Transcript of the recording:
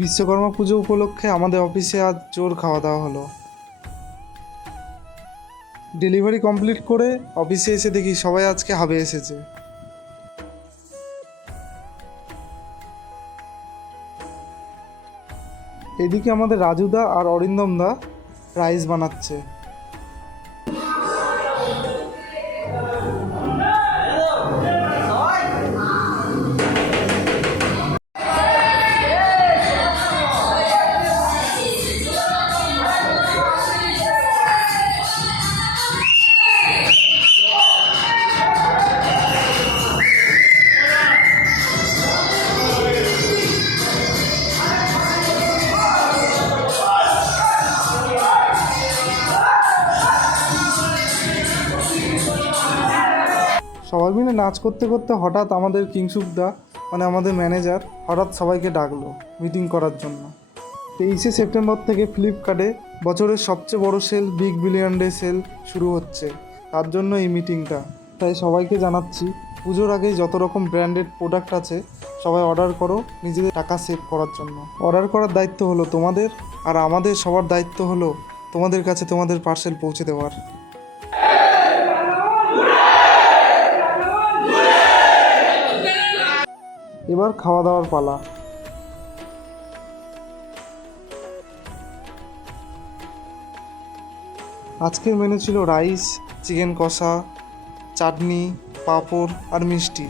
বিশ্বকর্মা পুজো উপলক্ষে আমাদের অফিসে আজ জোর খাওয়া দাওয়া হলো। ডেলিভারি কমপ্লিট করে অফিসে এসে দেখি সবাই আজকে হাবে এসেছে। এদিকে আমাদের রাজুদা আর অরিন্দম দা রাইস বানাচ্ছে। সবাই মিলে নাচ করতে করতে হঠাৎ আমাদের কিংসুকদা মানে আমাদের ম্যানেজার হঠাৎ সবাইকে ডাকলো মিটিং করার জন্য। 23শে সেপ্টেম্বর থেকে ফ্লিপকার্টে বছরের সবচেয়ে বড় sale big billion day sale শুরু হচ্ছে, তার জন্য এই মিটিংটা। তাই সবাইকে জানাচ্ছি পুজোর আগেই যত রকম ব্র্যান্ডেড প্রোডাক্ট আছে সবাই অর্ডার করো নিজেদের টাকা সেভ করার জন্য। অর্ডার করার দায়িত্ব হলো তোমাদের, আর আমাদের সবার দায়িত্ব হলো তোমাদের কাছে তোমাদের পার্সেল পৌঁছে দেওয়ার। এবার খাওয়া দাওয়ার পালা। আজকের মেনু ছিল রাইস, চিকেন কষা, চাটনি, পাঁপড় আর মিষ্টি।